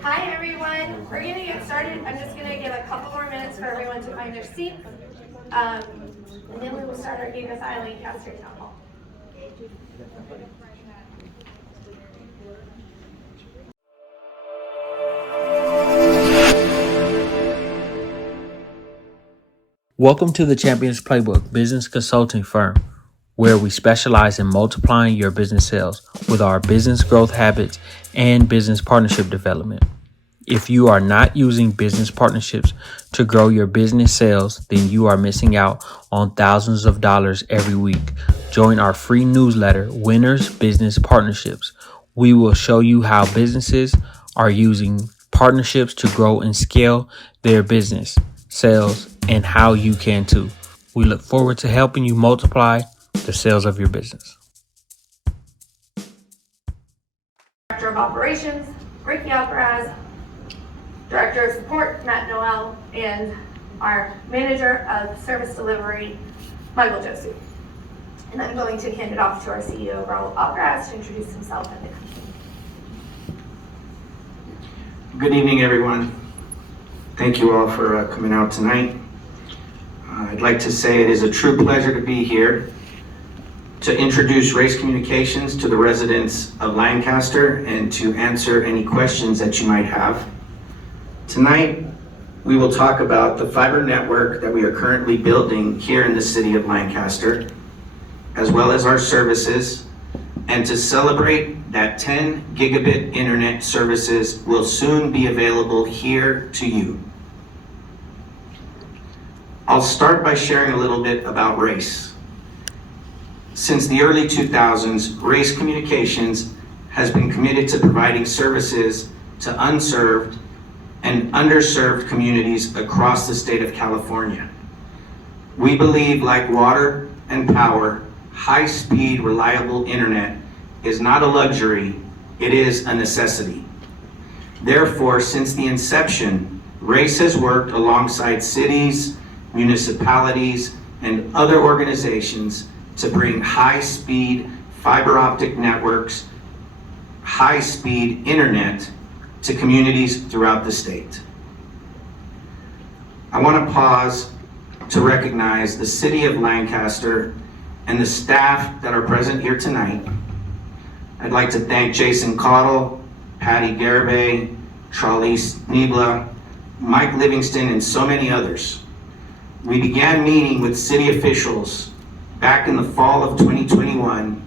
Hi everyone, we're gonna get started. I'm just gonna give a couple more minutes for everyone to find their seats. And then we will start our Gigafy Lancaster town hall. Welcome to the Champions Playbook business consulting firm, where we specialize in multiplying your business sales with our business growth habits and business partnership development. If you are not using business partnerships to grow your business sales, then you are missing out on thousands of dollars every week. Join our free newsletter, Winners Business Partnerships. We will show you how businesses are using partnerships to grow and scale their business, sales, and how you can too. We look forward to helping you multiply the sales of your business. Director of Operations, Ricky Alcaraz, Director of Support, Matt Noel, and our Manager of Service Delivery, Michael Joseph. And I'm going to hand it off to our CEO, Raul Alcaraz, to introduce himself and the company. Good evening, everyone. Thank you all for coming out tonight. I'd like to say it is a true pleasure to be here to introduce Race Communications to the residents of Lancaster and to answer any questions that you might have. Tonight, we will talk about the fiber network that we are currently building here in the city of Lancaster, as well as our services, and to celebrate that 10 gigabit internet services will soon be available here to you. I'll start by sharing a little bit about Race. Since the early 2000s, Race Communications has been committed to providing services to unserved and underserved communities across the state of California. We believe, like water and power, high-speed, reliable internet is not a luxury, it is a necessity. Therefore, since the inception, Race has worked alongside cities, municipalities, and other organizations to bring high-speed fiber optic networks, high-speed internet to communities throughout the state. I want to pause to recognize the city of Lancaster and the staff that are present here tonight. I'd like to thank Jason Cottle, Patty Garibay, Charlize Nibla, Mike Livingston, and so many others. We began meeting with city officials back in the fall of 2021,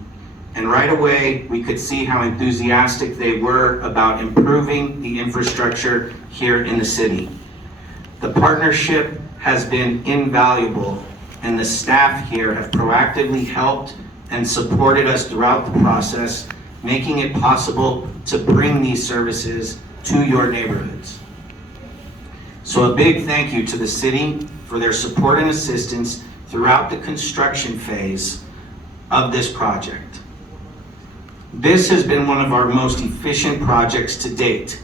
and right away we could see how enthusiastic they were about improving the infrastructure here in the city. The partnership has been invaluable, and the staff here have proactively helped and supported us throughout the process, making it possible to bring these services to your neighborhoods. So a big thank you to the city for their support and assistance throughout the construction phase of this project. This has been one of our most efficient projects to date,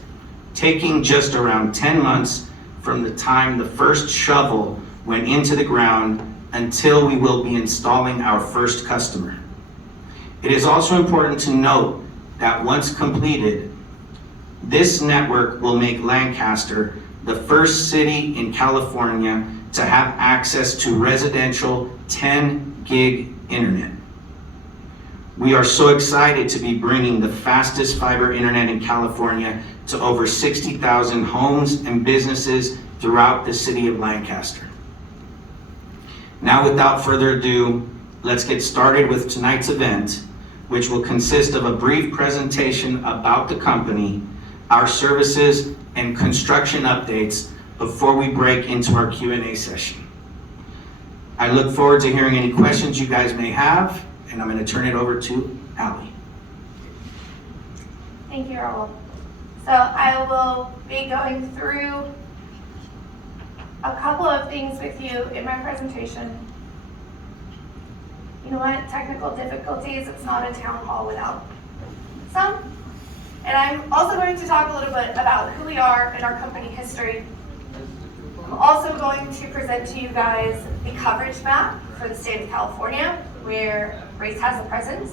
taking just around 10 months from the time the first shovel went into the ground until we will be installing our first customer. It is also important to note that once completed, this network will make Lancaster the first city in California to have access to residential 10 gig internet. We are so excited to be bringing the fastest fiber internet in California to over 60,000 homes and businesses throughout the city of Lancaster. Now, without further ado, let's get started with tonight's event, which will consist of a brief presentation about the company, our services, and construction updates before we break into our Q&A session. I look forward to hearing any questions you guys may have, and I'm going to turn it over to Allie. Thank you, Raul. So I will be going through a couple of things with you in my presentation. You know what? Technical difficulties, it's not a town hall without some. And I'm also going to talk a little bit about who we are and our company history. I'm also going to present to you guys the coverage map for the state of California, where Race has a presence,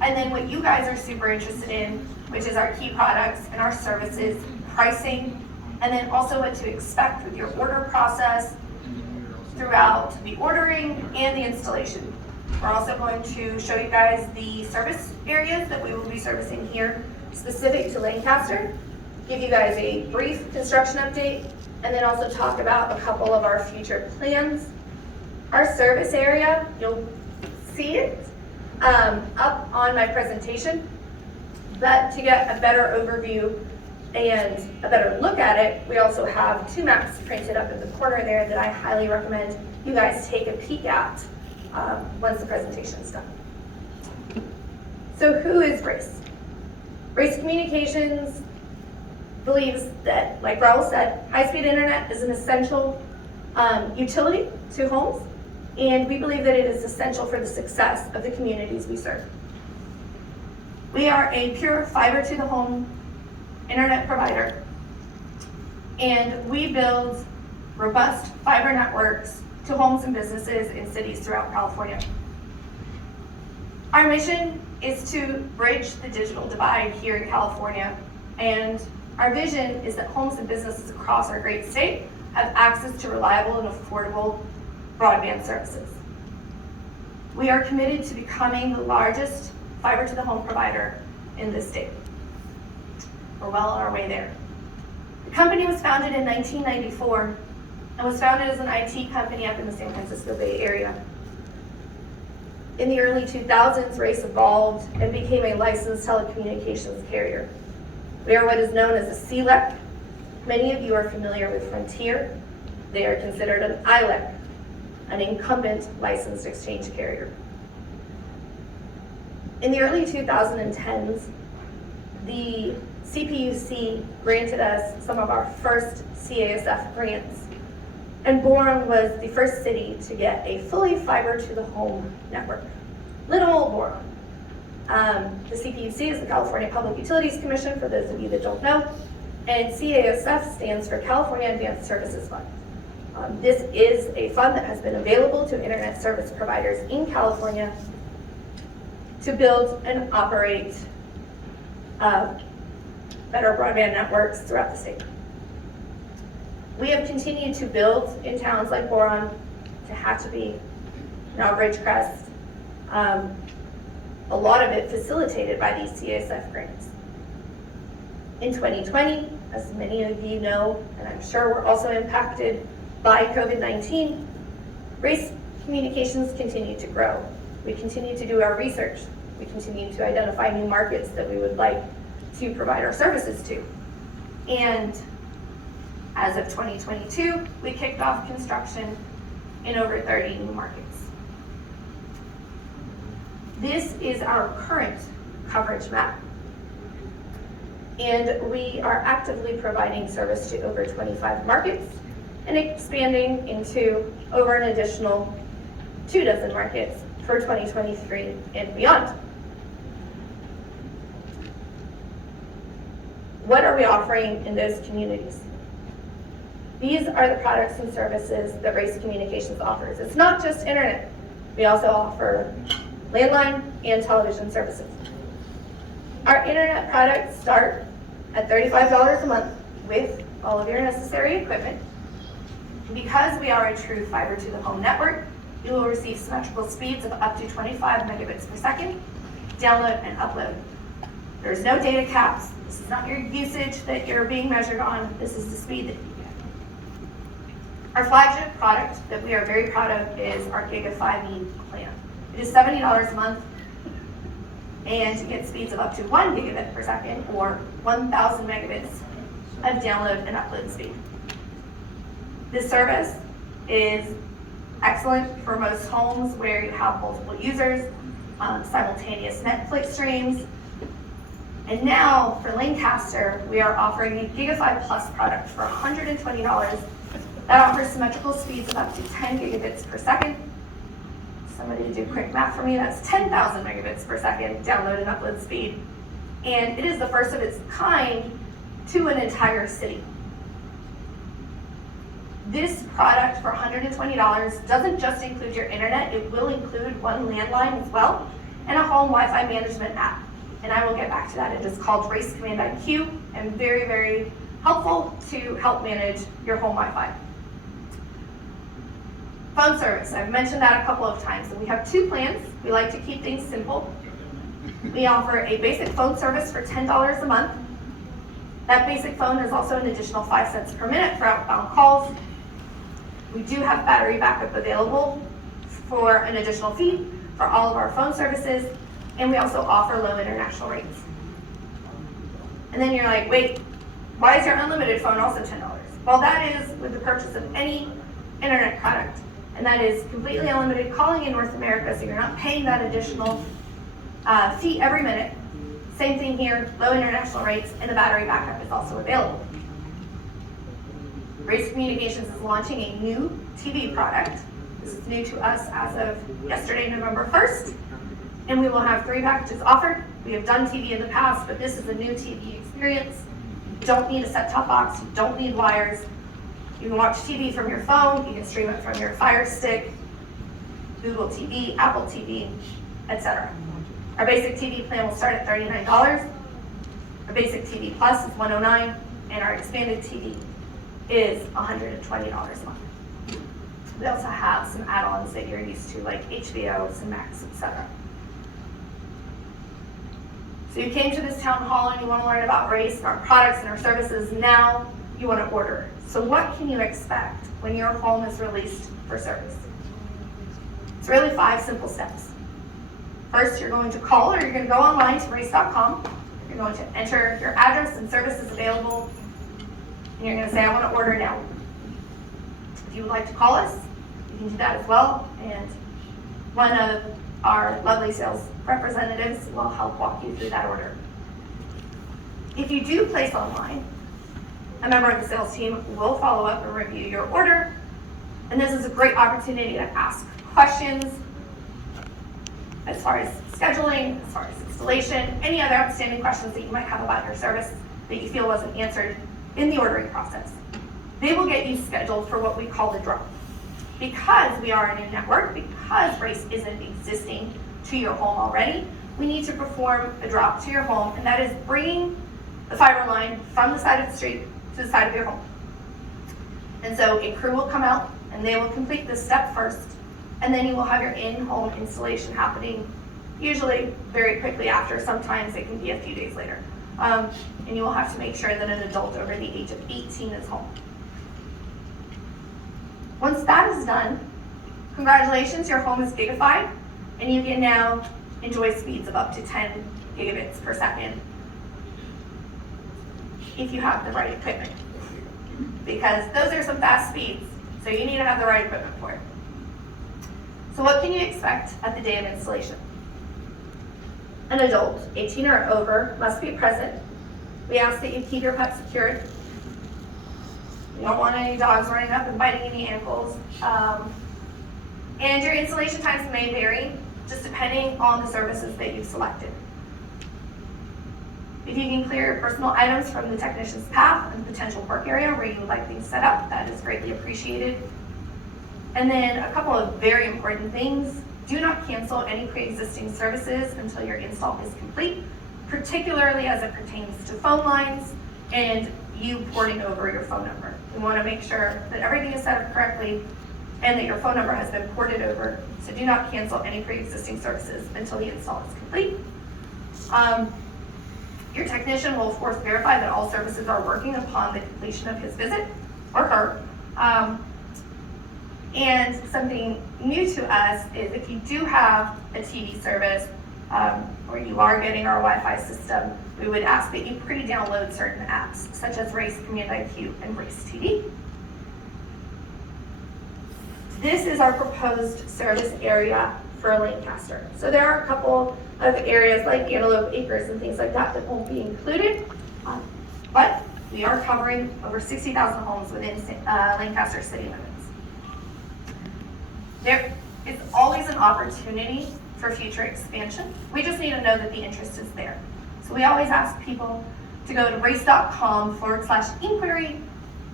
and then what you guys are super interested in, which is our key products and our services pricing, and then also what to expect with your order process throughout the ordering and the installation. We're also going to show you guys the service areas that we will be servicing here specific to Lancaster, give you guys a brief construction update, and then also talk about a couple of our future plans. Our service area, you'll see it up on my presentation, but to get a better overview and a better look at it, we also have two maps printed up in the corner there that I highly recommend you guys take a peek at once the presentation is done. So who is Brace? Brace Communications believes that, like Raul said, high-speed internet is an essential utility to homes, and we believe that it is essential for the success of the communities we serve. We are a pure fiber-to-the-home internet provider, and we build robust fiber networks to homes and businesses in cities throughout California. Our mission is to bridge the digital divide here in California, and our vision is that homes and businesses across our great state have access to reliable and affordable broadband services. We are committed to becoming the largest fiber to the home provider in this state. We're well on our way there. The company was founded in 1994 and was founded as an IT company up in the San Francisco Bay Area. In the early 2000s, Race evolved and became a licensed telecommunications carrier. We are what is known as a CLEC. Many of you are familiar with Frontier. They are considered an ILEC, an incumbent licensed exchange carrier. In the early 2010s, the CPUC granted us some of our first CASF grants, and Boron was the first city to get a fully fiber to the home network. Little old Boron. The CPUC is the California Public Utilities Commission, for those of you that don't know, and CASF stands for California Advanced Services Fund. This is a fund that has been available to internet service providers in California to build and operate better broadband networks throughout the state. We have continued to build in towns like Boron, Tehachapi, now Ridgecrest, a lot of it facilitated by these CSF grants. In 2020, as many of you know, and I'm sure we're also impacted by COVID-19, Race Communications continue to grow. We continue to do our research. We continue to identify new markets that we would like to provide our services to. And as of 2022, we kicked off construction in over 30 new markets. This is our current coverage map. And we are actively providing service to over 25 markets and expanding into over an additional 24 markets for 2023 and beyond. What are we offering in those communities? These are the products and services that Race Communications offers. It's not just internet. We also offer landline and television services. Our internet products start at $35 a month with all of your necessary equipment. Because we are a true fiber to the home network, you will receive symmetrical speeds of up to 25 megabits per second, download and upload. There's no data caps. This is not your usage that you're being measured on. This is the speed that you get. Our flagship product that we are very proud of is our Gigafy plan. It is $70 a month, and you get speeds of up to 1 gigabit per second or 1,000 megabits of download and upload speed. This service is excellent for most homes where you have multiple users, simultaneous Netflix streams. And now for Lancaster, we are offering a Gigafy Plus product for $120 that offers symmetrical speeds of up to 10 gigabits per second. Somebody do quick math for me, that's 10,000 megabits per second download and upload speed. And it is the first of its kind to an entire city. This product for $120 doesn't just include your internet, it will include one landline as well, and a home Wi-Fi management app. And I will get back to that. It is called Race Command IQ, and very, very helpful to help manage your home Wi-Fi. Phone service, I've mentioned that a couple of times. And we have two plans. We like to keep things simple. We offer a basic phone service for $10 a month. That basic phone is also an additional 5 cents per minute for outbound calls. We do have battery backup available for an additional fee for all of our phone services, and we also offer low international rates. And then you're like, wait, why is your unlimited phone also $10? Well, that is with the purchase of any internet product, and that is completely unlimited calling in North America, so you're not paying that additional fee every minute. Same thing here, low international rates, and the battery backup is also available. Race Communications is launching a new TV product. This is new to us as of yesterday, November 1st, and we will have 3 packages offered. We have done TV in the past, but this is a new TV experience. You don't need a set-top box, you don't need wires. You can watch TV from your phone, you can stream it from your Fire Stick, Google TV, Apple TV, etc. Our basic TV plan will start at $39. Our basic TV Plus is $109, and our expanded TV is $120 a month. We also have some add-ons that you're used to, like HBO, some Max, etc. So you came to this town hall and you want to learn about Race and our products and our services. Now you want to order. So what can you expect when your home is released for service? It's really 5 simple steps. First, you're going to call, or you're going to go online to race.com. You're going to enter your address and services available, and you're going to say, I want to order now. If you would like to call us, you can do that as well, and one of our lovely sales representatives will help walk you through that order. If you do place online, a member of the sales team will follow up and review your order, and this is a great opportunity to ask questions as far as scheduling, as far as installation, any other outstanding questions that you might have about your service that you feel wasn't answered in the ordering process. They will get you scheduled for what we call the drop. Because we are a new network, because Race isn't existing to your home already, we need to perform a drop to your home, and that is bringing the fiber line from the side of the street to the side of your home. And so a crew will come out, and they will complete this step first, and then you will have your in-home installation happening usually very quickly after. Sometimes it can be a few days later. And you will have to make sure that an adult over the age of 18 is home. Once that is done, congratulations, your home is gigafied, and you can now enjoy speeds of up to 10 gigabits per second if you have the right equipment. Because those are some fast speeds, so you need to have the right equipment for it. So what can you expect at the day of installation? An adult, 18 or over, must be present. We ask that you keep your pet secured. You don't want any dogs running up and biting any ankles. And your installation times may vary, just depending on the services that you've selected. If you can clear your personal items from the technician's path and potential work area where you would like things set up, that is greatly appreciated. And then a couple of very important things. Do not cancel any pre-existing services until your install is complete, particularly as it pertains to phone lines and you porting over your phone number. We want to make sure that everything is set up correctly and that your phone number has been ported over. So do not cancel any pre-existing services until the install is complete. Your technician will of course verify that all services are working upon the completion of his visit, or her. And something new to us is if you do have a TV service or you are getting our Wi-Fi system, we would ask that you pre-download certain apps such as Race Command IQ and Race TV. This is our proposed service area for Lancaster. So there are a couple of areas like Antelope Acres and things like that that won't be included, but we are covering over 60,000 homes within Lancaster city limits. There is always an opportunity for future expansion. We just need to know that the interest is there. So we always ask people to go to race.com/inquiry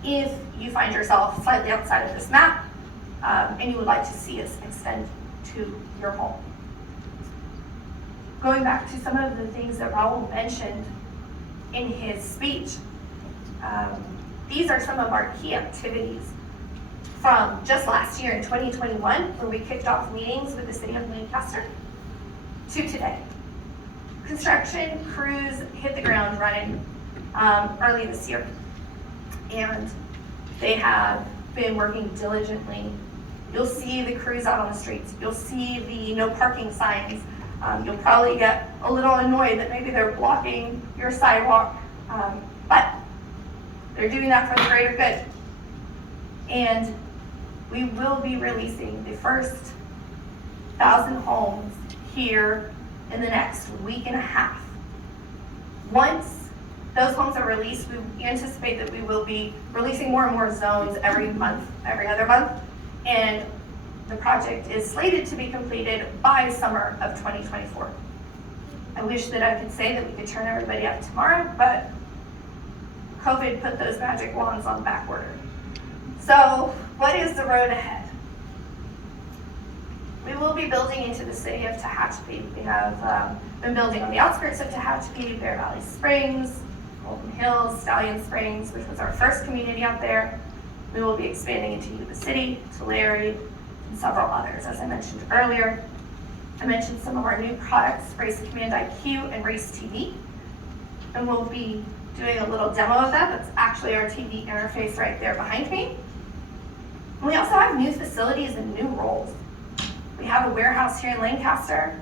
if you find yourself slightly outside of this map and you would like to see us extend to your home. Going back to some of the things that Raul mentioned in his speech, These are some of our key activities from just last year in 2021, where we kicked off meetings with the city of Lancaster, to today. Construction crews hit the ground running early this year, and they have been working diligently. You'll see the crews out on the streets. You'll see the no parking signs. You'll probably get a little annoyed that maybe they're blocking your sidewalk, but they're doing that for the greater good. And we will be releasing the first 1,000 homes here in the next week and a half. Once those homes are released, we anticipate that we will be releasing more and more zones every month, every other month. And the project is slated to be completed by summer of 2024. I wish that I could say that we could turn everybody up tomorrow, but COVID put those magic wands on back order. So what is the road ahead? We will be building into the city of Tehachapi. We have been building on the outskirts of Tehachapi, Bear Valley Springs, Golden Hills, Stallion Springs, which was our first community out there. We will be expanding into Yuba City, Tulare, and several others, as I mentioned earlier. I mentioned some of our new products, Race Command IQ and Race TV. And we'll be doing a little demo of that. That's actually our TV interface right there behind me. And we also have new facilities and new roles. We have a warehouse here in Lancaster.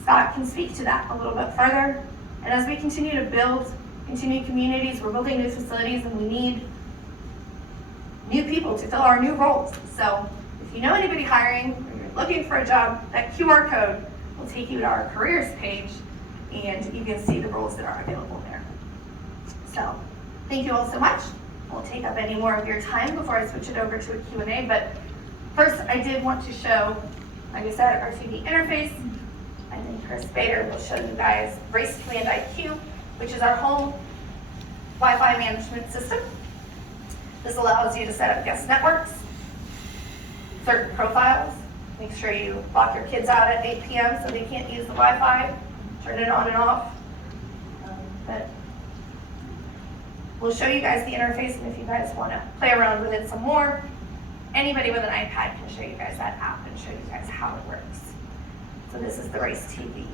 Scott can speak to that a little bit further. And as we continue to build, continue communities, we're building new facilities, and we need new people to fill our new roles. So if you know anybody hiring, or you're looking for a job, that QR code will take you to our careers page, and you can see the roles that are available there. So thank you all so much. I won't take up any more of your time before I switch it over to a Q&A, but first I did want to show, like I said, our TV interface, and then Chris Bader will show you guys Race Command IQ, which is our home Wi-Fi management system. This allows you to set up guest networks, certain profiles, make sure you lock your kids out at 8 p.m. so they can't use the Wi-Fi, turn it on and off. But we'll show you guys the interface, and if you guys want to play around with it some more, anybody with an iPad can show you guys that app and show you guys how it works. So this is the Race TV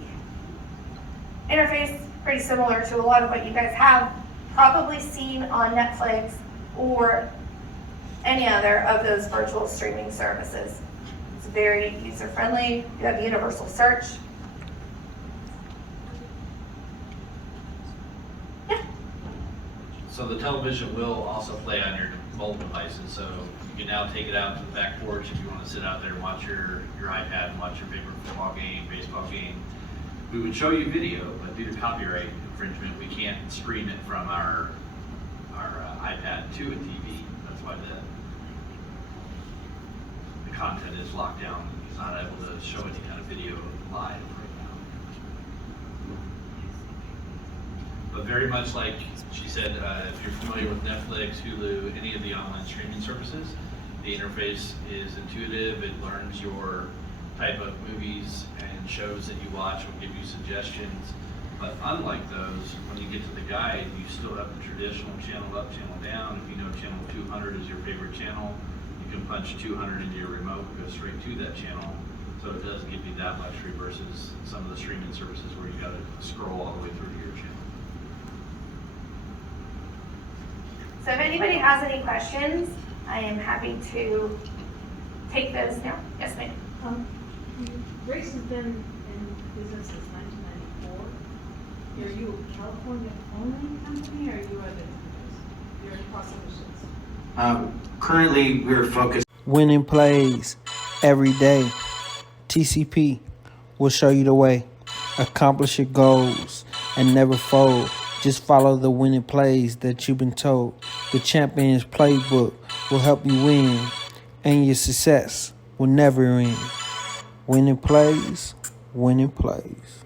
interface, pretty similar to a lot of what you guys have probably seen on Netflix or any other of those virtual streaming services. It's very user-friendly. You have universal search. Yeah. So the television will also play on your mobile devices, so you can now take it out to the back porch if you want to sit out there and watch your iPad and watch your favorite football game, baseball game. We would show you video, but due to copyright infringement, we can't stream it from our iPad to a TV. That's why the content is locked down. It's not able to show any kind of video live right now. But very much like she said, if you're familiar with Netflix, Hulu, any of the online streaming services, the interface is intuitive. It learns your type of movies and shows that you watch. Will give you suggestions. But unlike those, when you get to the guide, you still have the traditional channel up, channel down. If you know channel 200 is your favorite channel, you can punch 200 into your remote and go straight to that channel. So it does give you that luxury versus some of the streaming services where you got to scroll all the way through to your channel. So if anybody has any questions, I am happy to take those now. Yes, ma'am. Race has been in business since 1994. Are you a California only company, or are you other companies? You're across oceans. Currently, we're focused. Winning plays every day. TCP will show you the way. Accomplish your goals and never fold. Just follow the winning plays that you've been told. The Champions Playbook will help you win, and your success will never end. Winning plays, winning plays.